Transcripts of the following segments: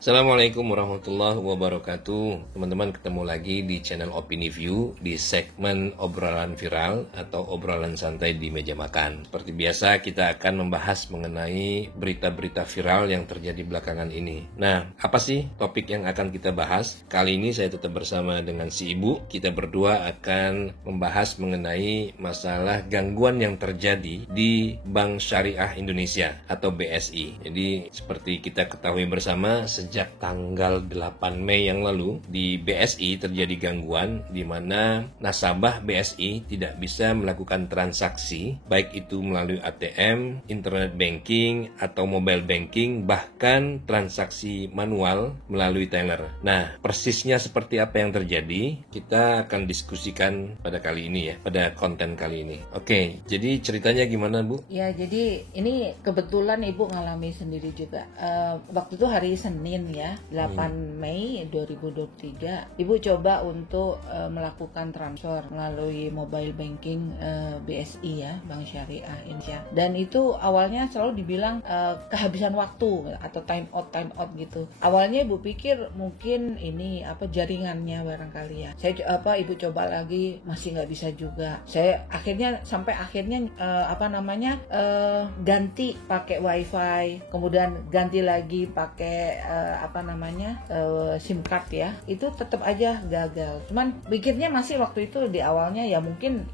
Assalamualaikum warahmatullahi wabarakatuh. Teman-teman, ketemu lagi di channel Opini View di segmen obrolan viral atau obrolan santai di meja makan. Seperti biasa, kita akan membahas mengenai berita-berita viral yang terjadi belakangan ini. Nah, apa sih topik yang akan kita bahas? Kali ini saya tetap bersama dengan si Ibu. Kita berdua akan membahas mengenai masalah gangguan yang terjadi di Bank Syariah Indonesia atau BSI. Jadi, seperti kita ketahui bersama, sejak tanggal 8 Mei yang lalu di BSI terjadi gangguan di mana nasabah BSI tidak bisa melakukan transaksi baik itu melalui ATM, internet banking atau mobile banking, bahkan transaksi manual melalui teller. Nah, persisnya seperti apa yang terjadi kita akan diskusikan pada kali ini ya, pada konten kali ini. Oke, jadi ceritanya gimana, Bu? Ya, jadi ini kebetulan Ibu ngalami sendiri juga. Waktu itu hari Senin ya, 8 Mei 2023, Ibu coba untuk melakukan transfer melalui mobile banking BSI ya, Bank Syariah Indonesia. Dan itu awalnya selalu dibilang kehabisan waktu atau time out gitu. Awalnya Ibu pikir mungkin ini jaringannya barangkali ya. Ibu coba lagi masih nggak bisa juga. Saya sampai akhirnya ganti pakai WiFi, kemudian ganti lagi pakai SIM card ya, itu tetap aja gagal. Cuman pikirnya masih waktu itu di awalnya ya mungkin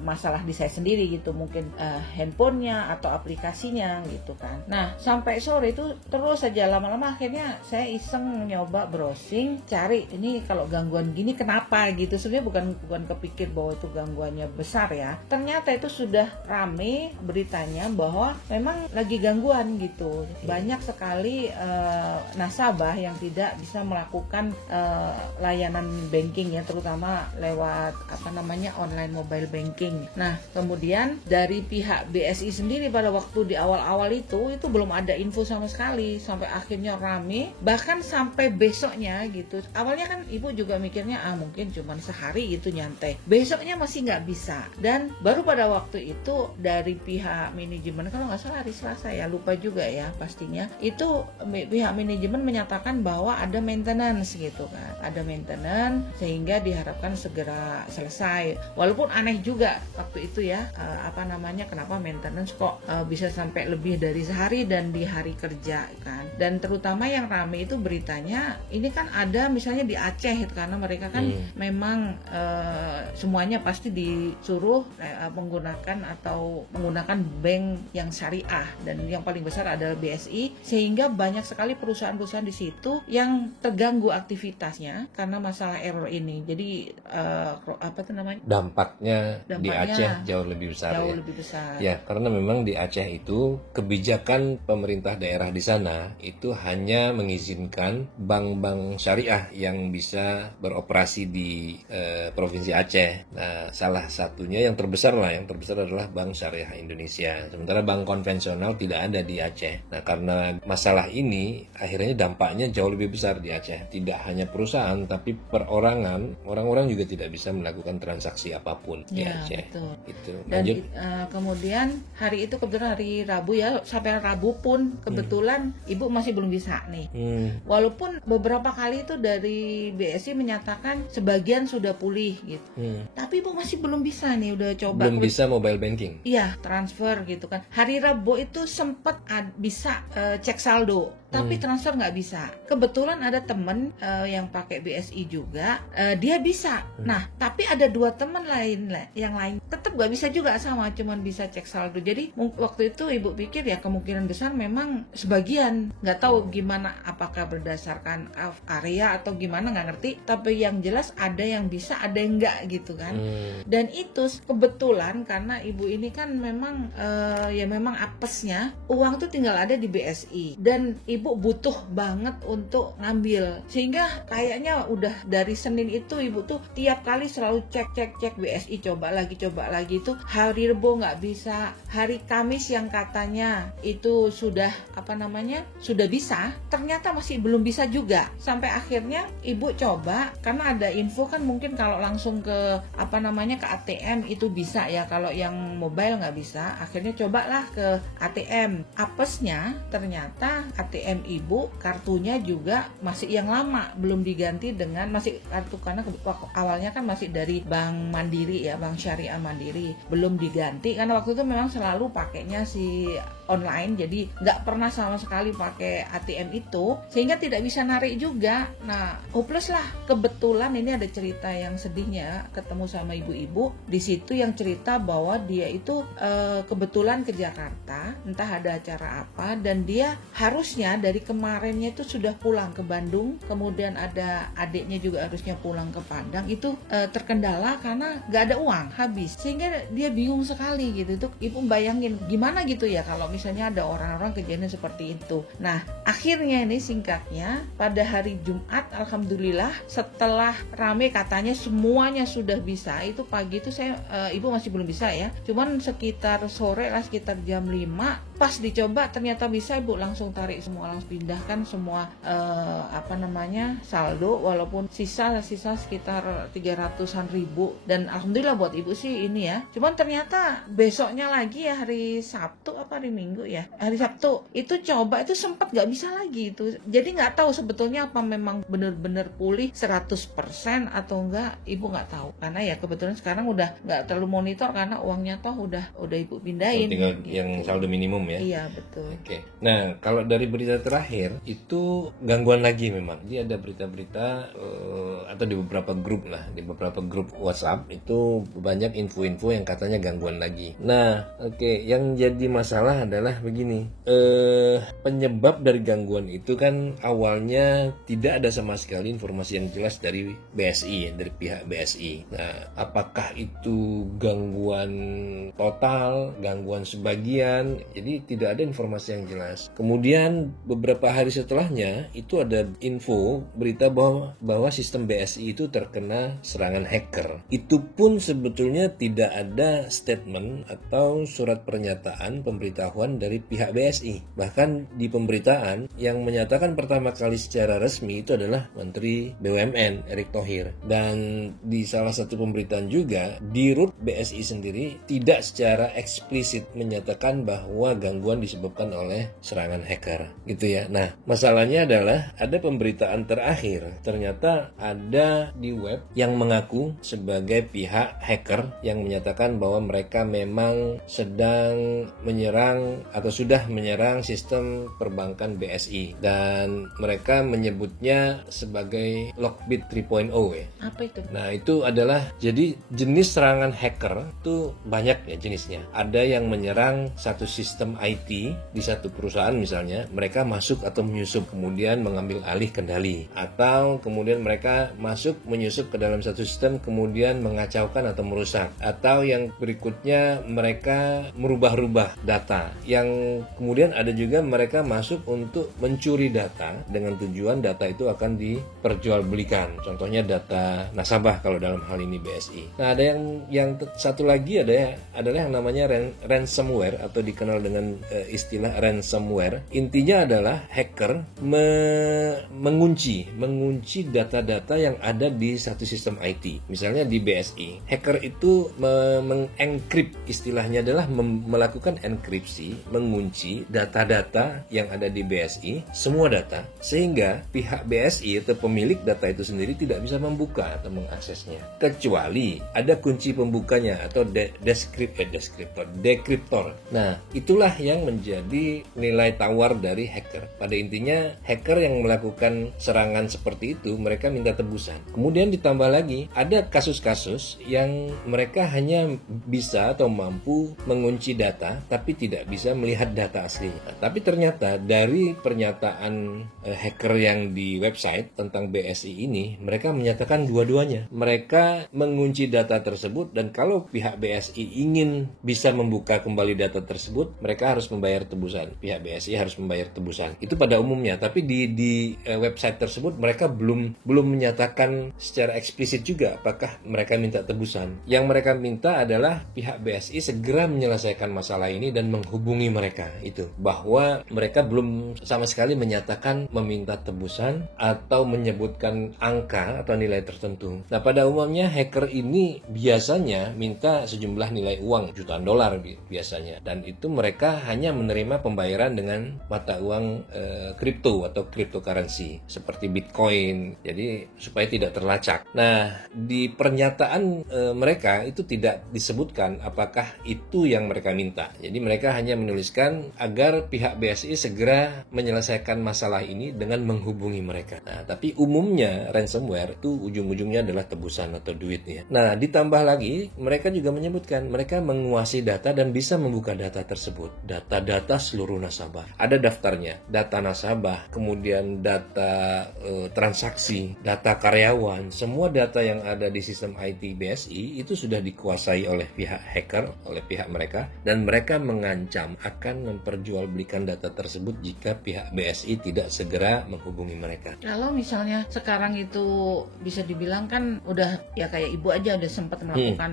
masalah di saya sendiri gitu, mungkin handphonenya atau aplikasinya gitu kan. Nah, sampai sore itu terus saja, lama-lama akhirnya saya iseng nyoba browsing, cari ini kalau gangguan gini kenapa gitu. Sebenarnya bukan kepikir bahwa itu gangguannya besar ya. Ternyata itu sudah rame beritanya bahwa memang lagi gangguan gitu. Banyak sekali nasabah yang tidak bisa melakukan layanan banking ya, terutama lewat online mobile banking. Nah, kemudian dari pihak BSI sendiri pada waktu di awal-awal itu belum ada info sama sekali, sampai akhirnya rame, bahkan sampai besoknya gitu. Awalnya kan Ibu juga mikirnya mungkin cuma sehari gitu nyantai, besoknya masih nggak bisa. Dan baru pada waktu itu dari pihak manajemen, kalau nggak salah hari Selasa ya, lupa juga ya pastinya, itu pihak manajemen menyatakan bahwa ada maintenance gitu kan, ada maintenance sehingga diharapkan segera selesai. Walaupun aneh juga waktu itu ya, kenapa maintenance kok bisa sampai lebih dari sehari dan di hari kerja kan. Dan terutama yang rame itu beritanya ini kan ada misalnya di Aceh, karena mereka kan memang semuanya pasti disuruh menggunakan bank yang syariah, dan yang paling besar adalah BSI, sehingga banyak sekali perusahaan-perusahaan di situ yang terganggu aktivitasnya karena masalah error ini. Jadi dampaknya di Aceh jauh lebih besar. Ya, karena memang di Aceh itu kebijakan pemerintah daerah di sana itu hanya mengizinkan bank-bank syariah yang bisa beroperasi di provinsi Aceh. Nah, salah satunya yang terbesar adalah Bank Syariah Indonesia. Sementara bank konvensional tidak ada di Aceh. Nah, karena masalah ini akhirnya dampaknya jauh lebih besar di Aceh. Tidak hanya perusahaan tapi perorangan, orang-orang juga tidak bisa melakukan transaksi apapun di Aceh. Betul. Gitu. Dan kemudian hari itu kebetulan hari Rabu ya, sampai Rabu pun kebetulan Ibu masih belum bisa nih. Walaupun beberapa kali itu dari BSI menyatakan sebagian sudah pulih gitu. Tapi Ibu masih belum bisa nih, udah coba. Belum bisa mobile banking. Iya, transfer gitu kan. Hari Rabu itu sempat bisa cek saldo, tapi transfer nggak bisa. Kebetulan ada temen yang pakai BSI juga, dia bisa. Nah, tapi ada 2 teman yang lain tetap nggak bisa juga, sama cuman bisa cek saldo. Jadi waktu itu Ibu pikir ya kemungkinan besar memang sebagian, nggak tahu gimana, apakah berdasarkan area atau gimana nggak ngerti. Tapi yang jelas ada yang bisa, ada yang nggak gitu kan. Dan itu kebetulan karena Ibu ini kan memang memang apesnya uang tuh tinggal ada di BSI, dan Ibu butuh banget untuk ngambil, sehingga kayaknya udah dari Senin itu Ibu tuh tiap kali selalu cek BSI, coba lagi itu hari Rebo nggak bisa, hari Kamis yang katanya itu sudah sudah bisa, ternyata masih belum bisa juga. Sampai akhirnya Ibu coba, karena ada info kan mungkin kalau langsung ke ke ATM itu bisa ya, kalau yang mobile nggak bisa. Akhirnya cobalah ke ATM, apesnya ternyata ATM ATM ibu kartunya juga masih yang lama, belum diganti dengan masih kartu, karena awalnya kan masih dari Bank Mandiri ya, Bank Syariah Mandiri, belum diganti karena waktu itu memang selalu pakainya si online, jadi nggak pernah sama sekali pakai ATM itu, sehingga tidak bisa narik juga. Nah, hopeless lah. Kebetulan ini ada cerita yang sedihnya, ketemu sama ibu-ibu di situ yang cerita bahwa dia itu kebetulan ke Jakarta, entah ada acara apa, dan dia harusnya dari kemarinnya itu sudah pulang ke Bandung, kemudian ada adiknya juga harusnya pulang ke Padang, itu terkendala karena nggak ada uang, habis, sehingga dia bingung sekali gitu. Itu ibu bayangin gimana gitu ya kalau misalnya ada orang-orang kejadian seperti itu. Nah, akhirnya ini singkatnya pada hari Jumat, alhamdulillah setelah rame katanya semuanya sudah bisa. Itu pagi itu saya ibu masih belum bisa ya. Cuman sekitar sore lah, sekitar jam 5 pas dicoba ternyata bisa, ibu langsung tarik semua, langsung pindahkan semua saldo, walaupun sisa sekitar 300-an ribu, dan alhamdulillah buat ibu sih ini ya. Cuman ternyata besoknya lagi ya, hari Sabtu apa hari Minggu ya, hari Sabtu itu coba, itu sempat nggak bisa lagi itu. Jadi nggak tahu sebetulnya apa memang benar-benar pulih 100% atau enggak, ibu nggak tahu, karena ya kebetulan sekarang udah nggak terlalu monitor karena uangnya toh udah ibu pindahin. Tinggal gitu. yang saldo minimum ya. Iya betul. Oke. Nah, kalau dari berita terakhir itu gangguan lagi memang. Dia ada berita-berita atau di beberapa grup lah, di beberapa grup WhatsApp itu banyak info-info yang katanya gangguan lagi. Nah, yang jadi masalah adalah begini. Penyebab dari gangguan itu kan awalnya tidak ada sama sekali informasi yang jelas dari BSI, dari pihak BSI. Nah, apakah itu gangguan total, gangguan sebagian? Jadi tidak ada informasi yang jelas. Kemudian beberapa hari setelahnya itu ada info berita bahwa sistem BSI itu terkena serangan hacker. Itu pun sebetulnya tidak ada statement atau surat pernyataan pemberitahuan dari pihak BSI. Bahkan di pemberitaan yang menyatakan pertama kali secara resmi itu adalah Menteri BUMN Erick Thohir. Dan di salah satu pemberitaan juga di RUT BSI sendiri tidak secara eksplisit menyatakan bahwa gangguan disebabkan oleh serangan hacker gitu ya. Nah, masalahnya adalah ada pemberitaan terakhir, ternyata ada di web yang mengaku sebagai pihak hacker yang menyatakan bahwa mereka memang sedang menyerang atau sudah menyerang sistem perbankan BSI, dan mereka menyebutnya sebagai Lockbit 3.0 ya. Apa itu? Nah, itu adalah jadi jenis serangan hacker itu banyak ya jenisnya. Ada yang menyerang satu sistem IT di satu perusahaan misalnya, mereka masuk atau menyusup kemudian mengambil alih kendali, atau kemudian mereka masuk menyusup ke dalam satu sistem kemudian mengacaukan atau merusak, atau yang berikutnya mereka merubah-rubah data, yang kemudian ada juga mereka masuk untuk mencuri data dengan tujuan data itu akan diperjualbelikan, contohnya data nasabah kalau dalam hal ini BSI. Nah, ada yang satu lagi adalah yang namanya ransomware atau dikenal dengan istilah ransomware. Intinya adalah hacker mengunci data-data yang ada di satu sistem IT. Misalnya di BSI, hacker itu mengenkrip, istilahnya adalah melakukan enkripsi, mengunci data-data yang ada di BSI, semua data, sehingga pihak BSI atau pemilik data itu sendiri tidak bisa membuka atau mengaksesnya, kecuali ada kunci pembukanya atau dekriptor. Nah, itulah yang menjadi nilai tawar dari hacker. Pada intinya, hacker yang melakukan serangan seperti itu, mereka minta tebusan. Kemudian ditambah lagi, ada kasus-kasus yang mereka hanya bisa atau mampu mengunci data, tapi tidak bisa melihat data aslinya. Nah, tapi ternyata dari pernyataan hacker yang di website tentang BSI ini, mereka menyatakan dua-duanya. Mereka mengunci data tersebut, dan kalau pihak BSI ingin bisa membuka kembali data tersebut, mereka harus membayar tebusan. Pihak BSI harus membayar tebusan. Itu pada umumnya, tapi di website tersebut mereka belum menyatakan secara eksplisit juga apakah mereka minta tebusan. Yang mereka minta adalah pihak BSI segera menyelesaikan masalah ini dan menghubungi menghubungi mereka itu, bahwa mereka belum sama sekali menyatakan meminta tebusan atau menyebutkan angka atau nilai tertentu. Nah, pada umumnya hacker ini biasanya minta sejumlah nilai uang jutaan dolar biasanya, dan itu mereka hanya menerima pembayaran dengan mata uang kripto atau cryptocurrency seperti Bitcoin, jadi supaya tidak terlacak. Nah, di pernyataan mereka itu tidak disebutkan apakah itu yang mereka minta. Jadi mereka hanya menuliskan agar pihak BSI segera menyelesaikan masalah ini dengan menghubungi mereka. Nah, tapi umumnya ransomware itu ujung-ujungnya adalah tebusan atau duit ya. Nah, ditambah lagi mereka juga menyebutkan mereka menguasai data dan bisa membuka data tersebut. Data-data seluruh nasabah. Ada daftarnya, data nasabah, kemudian data transaksi, data karyawan, semua data yang ada di sistem IT BSI itu sudah dikuasai oleh pihak hacker, oleh pihak mereka, dan mereka mengancam akan memperjualbelikan data tersebut jika pihak BSI tidak segera menghubungi mereka. Kalau misalnya sekarang itu bisa dibilang kan udah ya kayak ibu aja udah sempat melakukan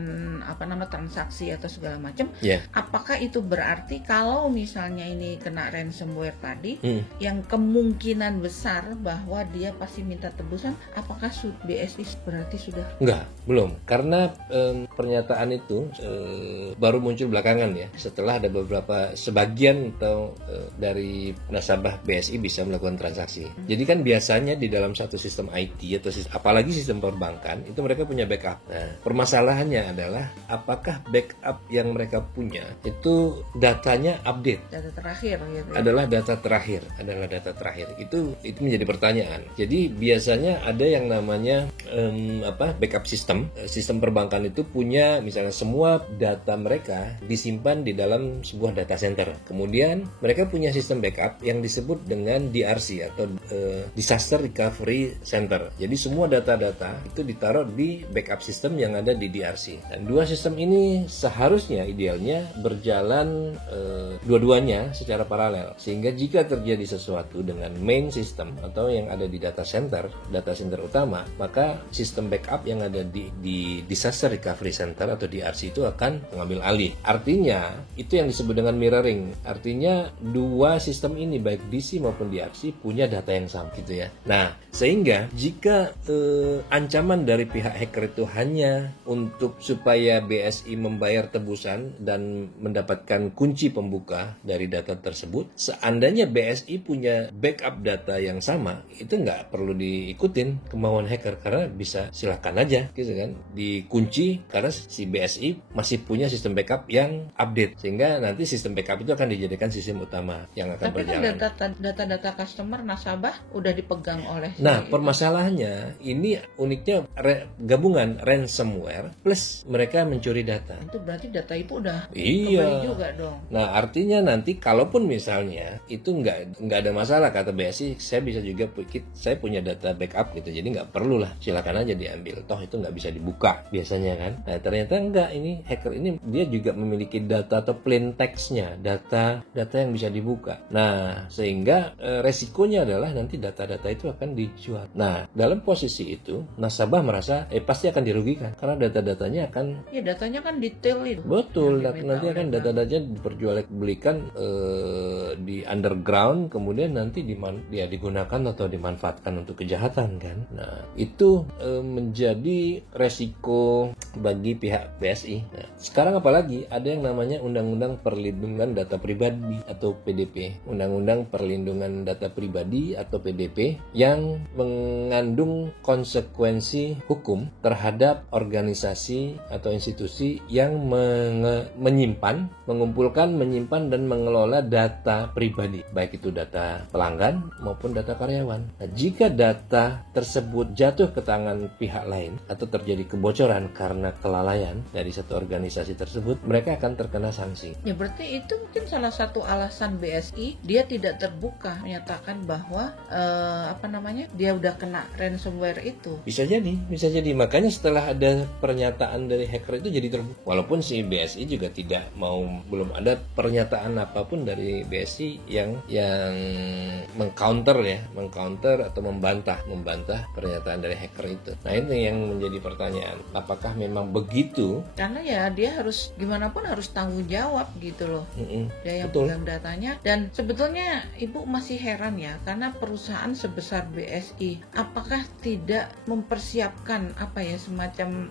transaksi atau segala macam. Apakah itu berarti kalau misalnya ini kena ransomware tadi, yang kemungkinan besar bahwa dia pasti minta tebusan, apakah BSI berarti sudah? Enggak, belum. Karena pernyataan itu baru muncul belakangan ya, setelah ada beberapa sebagian atau dari nasabah BSI bisa melakukan transaksi. Jadi kan biasanya di dalam satu sistem IT atau apalagi sistem perbankan itu mereka punya backup. Nah, permasalahannya adalah apakah backup yang mereka punya itu datanya update? Data terakhir gitu. Adalah data terakhir. Itu menjadi pertanyaan. Jadi biasanya ada yang namanya backup system. Sistem perbankan itu punya misalnya semua data mereka disimpan di dalam sebuah data center. Kemudian mereka punya sistem backup yang disebut dengan DRC atau Disaster Recovery Center. Jadi semua data-data itu ditaruh di backup system yang ada di DRC. Dan dua sistem ini seharusnya idealnya berjalan dua-duanya secara paralel. Sehingga jika terjadi sesuatu dengan main system atau yang ada di data center utama, maka sistem backup yang ada di Disaster Recovery Center atau DRC itu akan mengambil alih. Artinya itu yang disebut dengan mirroring. Artinya dua sistem ini baik DC maupun DRC punya data yang sama gitu ya. Nah, sehingga jika ancaman dari pihak hacker itu hanya untuk supaya BSI membayar tebusan dan mendapatkan kunci pembuka dari data tersebut, seandainya BSI punya backup data yang sama, itu nggak perlu diikutin kemauan hacker karena bisa silakan aja gitu kan, dikunci karena si BSI masih punya sistem backup yang update, sehingga nanti sistem backup itu akan dijadikan sistem utama yang akan berjalan. Tapi kan data-data customer nasabah udah dipegang oleh permasalahannya ini uniknya gabungan ransomware plus mereka mencuri data. Itu berarti data itu udah kembali juga dong. Nah, artinya nanti kalaupun misalnya itu nggak ada masalah kata BSI, saya bisa juga saya punya data backup gitu, jadi nggak perlu lah, silakan aja diambil, toh itu nggak bisa dibuka biasanya kan. Nah, ternyata enggak, ini hacker ini dia juga memiliki data atau plain text-nya, data yang bisa dibuka. Nah, sehingga resikonya adalah nanti data-data itu akan dijual. Nah, dalam posisi itu nasabah merasa pasti akan dirugikan karena data-datanya akan datanya kan detail itu. Betul, nanti akan data-datanya diperjualbelikan di underground, kemudian nanti digunakan atau dimanfaatkan untuk kejahatan kan. Nah, itu menjadi resiko bagi pihak BSI. Nah, sekarang apalagi ada yang namanya Undang-Undang Perlindungan Data Pribadi atau PDP, Undang-Undang Perlindungan Data Pribadi atau PDP, yang mengandung konsekuensi hukum terhadap organisasi atau institusi yang mengumpulkan, menyimpan dan mengelola data pribadi, baik itu data pelanggan maupun data karyawan. Nah, jika data tersebut jatuh ke tangan pihak lain atau terjadi kebocoran karena kelalaian dari satu organisasi tersebut, mereka akan terkena sanksi. Ya berarti itu mungkin salah satu alasan BSI dia tidak terbuka menyatakan bahwa dia udah kena ransomware itu. Bisa jadi. Makanya setelah ada pernyataan dari hacker itu jadi terbuka. Walaupun si BSI juga belum ada pernyataan apapun dari BSI yang mengcounter atau membantah pernyataan dari hacker itu. Nah, ini yang menjadi pertanyaan. Apakah memang begitu. Karena ya dia harus gimana pun harus tanggung jawab gitu loh. Dia yang Betul. pegang datanya. Dan sebetulnya Ibu masih heran ya, karena perusahaan sebesar BSI apakah tidak mempersiapkan semacam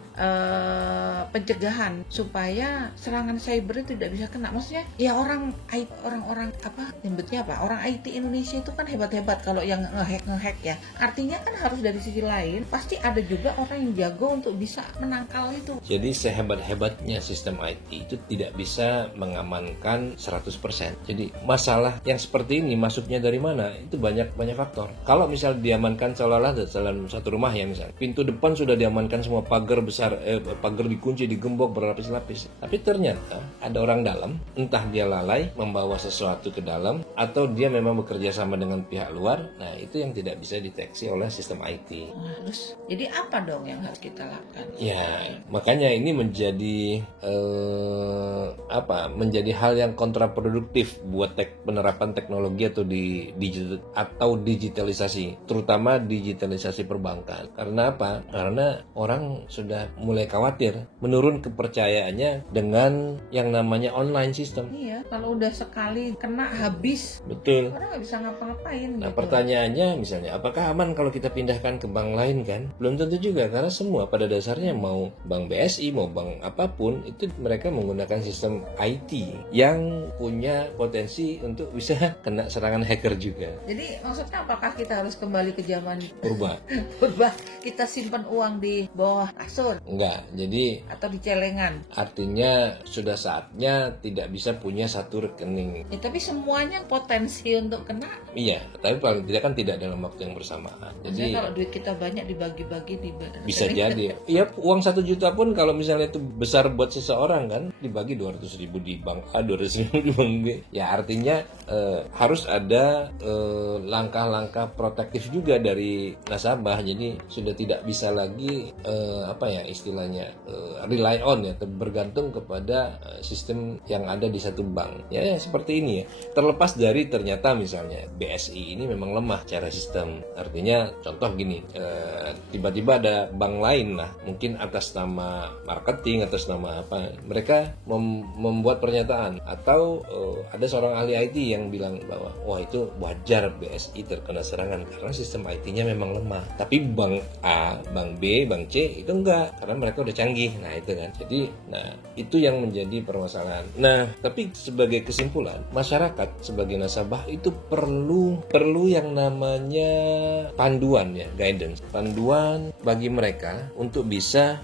pencegahan supaya serangan cyber itu tidak bisa kena. Maksudnya ya orang IT Indonesia itu kan hebat-hebat kalau yang ngehack ya. Artinya kan harus dari sisi lain pasti ada juga orang yang jago untuk bisa menangkal itu. Jadi sehebat-hebatnya sistem IT itu tidak bisa mengamankan 100%. Jadi masalah yang seperti ini masuknya dari mana? Itu banyak faktor. Kalau misal diamankan seolah-olah dalam satu rumah ya, misal pintu depan sudah diamankan semua, pagar besar, pagar dikunci, digembok berlapis-lapis. Tapi ternyata ada orang dalam, entah dia lalai membawa sesuatu ke dalam atau dia memang bekerja sama dengan pihak luar. Nah, itu yang tidak bisa deteksi oleh sistem IT. Nah, terus jadi apa dong yang harus kita lakukan? Ya, makanya ini menjadi menjadi hal yang kontraproduktif buat penerapan teknologi atau digitalisasi, terutama digitalisasi perbankan. Karena apa? Karena orang sudah mulai khawatir, menurun kepercayaannya dengan yang namanya online system. Iya, kalau udah sekali kena habis. Betul. Orang nggak bisa ngapa-ngapain. Nah, gitu. pertanyaannya misalnya, apakah aman kalau kita pindahkan ke bank lain kan? Belum tentu juga, karena semua pada dasarnya mau bank BSI, mau bank apapun, itu mereka menggunakan sistem IT yang punya potensi untuk bisa kena serangan hacker juga. Jadi maksudnya apakah kita harus kembali ke zaman Purba? Kita simpan uang di bawah kasur? Enggak, jadi Atau di celengan? artinya sudah saatnya tidak bisa punya satu rekening. Ya, tapi semuanya potensi untuk kena. Iya, tapi paling tidak kan tidak dalam waktu yang bersamaan. Jadi Jadi kalau duit kita banyak dibagi-bagi di bisa jadi. Iya, uang 1 juta pun kalau misalnya itu besar buat seseorang kan, dibagi 200.000 di bank A, 200.000 di bank B. Ya artinya harus ada langkah-langkah protektif juga dari nasabah. Jadi sudah tidak bisa lagi rely on ya, bergantung kepada sistem yang ada di satu bank. Ya seperti ini ya. Terlepas dari ternyata misalnya BSI ini memang lemah cara sistem. Artinya contoh gini, tiba-tiba ada bank lain lah, mungkin atas nama marketing, atas nama apa, mereka membuat pernyataan, atau ada seorang ahli IT yang bilang bahwa wah itu wajar BSI terkena serangan karena sistem IT-nya memang lemah. Tapi bank A, bank B, bank C itu enggak, karena mereka udah canggih. Nah itu kan, jadi itu yang menjadi permasalahan. Nah tapi sebagai kesimpulan, masyarakat sebagai nasabah itu perlu yang namanya panduan ya, guidance, panduan bagi mereka untuk bisa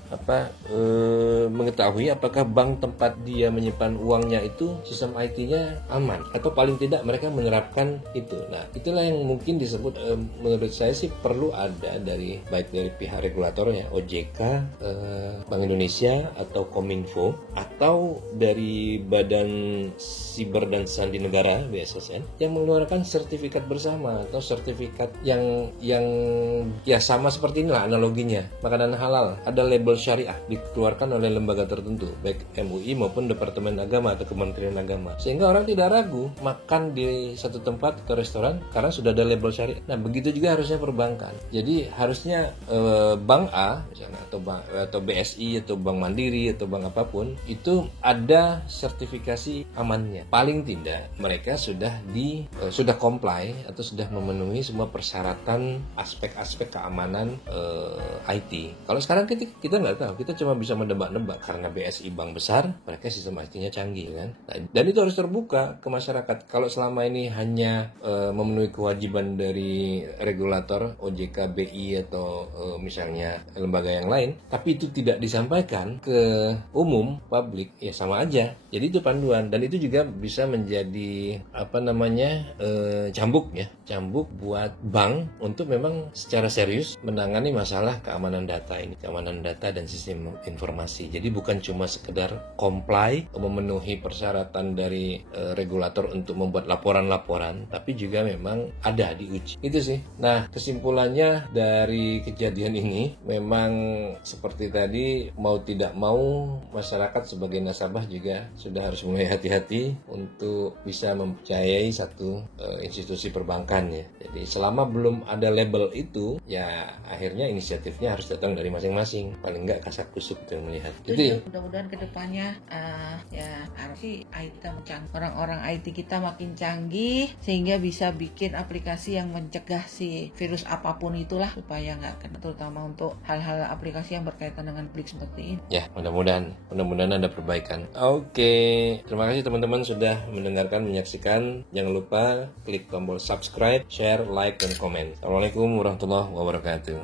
mengetahui apakah bank tempat dia menyimpan uangnya itu sistem IT-nya aman, atau paling tidak mereka menerapkan itu. Nah itulah yang mungkin disebut, menurut saya sih perlu ada baik dari pihak regulatornya, OJK, Bank Indonesia atau Kominfo, atau dari Badan Siber dan Sandi Negara BSSN yang mengeluarkan sertifikat bersama atau sertifikat yang ya sama seperti inilah analoginya. Makanan halal ada label syariah dikeluarkan oleh lembaga tertentu, baik MUI maupun Departemen Agama atau Kementerian Agama, sehingga orang tidak ragu makan di satu tempat atau restoran karena sudah ada label syariah. Nah begitu juga harusnya perbankan. Jadi harusnya bank A misalnya, atau BSI atau Bank Mandiri atau bank apapun itu ada sertifikasi amannya. Paling tidak mereka sudah comply atau sudah memenuhi semua persyaratan aspek-aspek keamanan IT. Kalau sekarang kita nggak tahu, kita cuma bisa menebak-nebak karena BSI bank besar, mereka sistem IT-nya canggih kan. Nah, dan itu harus terbuka ke masyarakat. Kalau selama ini hanya memenuhi kewajiban dari regulator OJK, BI atau misalnya lembaga yang lain, tapi itu tidak disampaikan ke umum publik, ya sama aja. Jadi itu panduan, dan itu juga bisa menjadi cambuk buat bank untuk memang secara serius menangani masalah keamanan data ini, keamanan data dan sistem informasi. Jadi bukan cuma sekedar comply, memenuhi persyaratan dari regulator untuk membuat laporan-laporan, tapi juga memang ada diuji. Itu sih. Nah, kesimpulannya dari kejadian ini memang seperti tadi, mau tidak mau masyarakat sebagai nasabah juga sudah harus mulai hati-hati untuk bisa mempercayai satu institusi perbankan ya. Jadi selama belum ada label itu, ya akhirnya inisiatifnya harus datang dari masing-masing. Paling enggak kasak kusuk tuh melihat. Itu Itu ya. mudah-mudahan kedepannya ya harus sih orang-orang IT kita makin canggih sehingga bisa bikin aplikasi yang mencegah si virus apapun itulah supaya nggak kena, terutama untuk hal-hal aplikasi yang berkaitan dengan klik seperti ini. Ya, mudah-mudahan ada perbaikan. Oke, terima kasih teman-teman sudah mendengarkan, menyaksikan. Jangan lupa klik tombol subscribe, share, like, dan komen. Assalamualaikum warahmatullahi wabarakatuh.